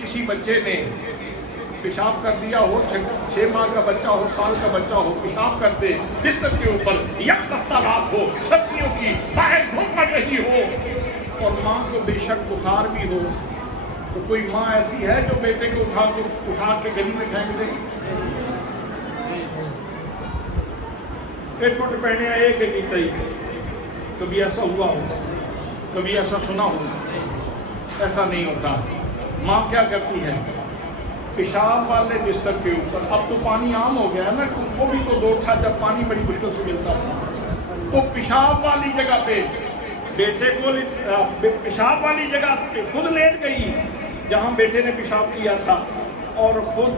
کسی بچے نے پیشاب کر دیا ہو، 6 ماہ کا بچہ ہو، سال کا بچہ ہو، پیشاب کر دے بستر کے اوپر، یخ بستہ رات ہو، سردیوں کی، باہر دھوپ پڑ رہی ہو، اور ماں کو بے شک بخار بھی ہو، تو کوئی ماں ایسی ہے جو بیٹے کو اٹھا کے گلی میں پھینک دے؟ ایک ٹوٹ پہنے آئے کہ نہیں تئی؟ کبھی ایسا ہوا ہو، کبھی ایسا سنا ہو؟ ایسا نہیں ہوتا۔ ماں کیا کرتی ہے؟ پیشاب والے بستر کے اوپر، اب تو پانی عام ہو گیا ہے نا، وہ بھی تو دور تھا جب پانی بڑی مشکل سے ملتا تھا، تو پیشاب والی جگہ پہ بیٹے کو، پیشاب والی جگہ پہ خود لیٹ گئی جہاں بیٹے نے پیشاب کیا تھا، اور خود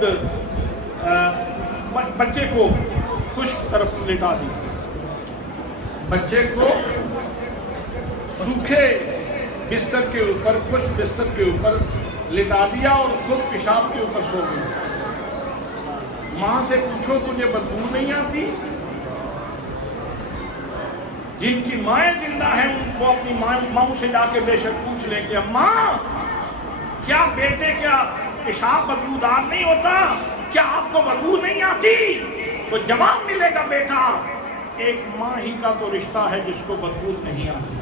بچے کو خشک طرف لٹا دی، بچے کو سوکھے بستر کے اوپر، خشک بستر کے اوپر لٹا دیا اور خود پیشاب کے اوپر سو گئی۔ ماں سے پوچھو تجھے بدبو نہیں آتی؟ جن کی مائیں زندہ ہیں ان کو اپنی ماں سے جا کے بے شک پوچھ لیں کہ ماں، کیا بیٹے کیا پیشاب بدبودار نہیں ہوتا؟ کیا آپ کو بدبو نہیں آتی؟ تو جواب ملے گا بیٹا، ایک ماں ہی کا تو رشتہ ہے جس کو بدبو نہیں آتی،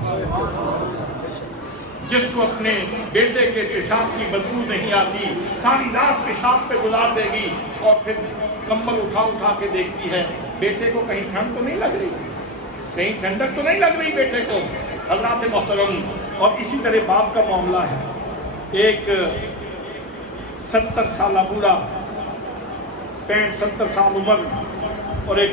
جس کو اپنے بیٹے کے پیشاب کی بدبو نہیں آتی، ساری رات پیشاب پہ گزار دے گی اور پھر کمبل اٹھا کے دیکھتی ہے بیٹے کو کہیں ٹھنڈ تو نہیں لگ رہی، کہیں ٹھنڈک تو نہیں لگ رہی بیٹے کو۔ حضرات محترم، اور اسی طرح باپ کا معاملہ ہے، ایک 70 سالہ بوڑھا، 65-70 سال عمر، اور ایک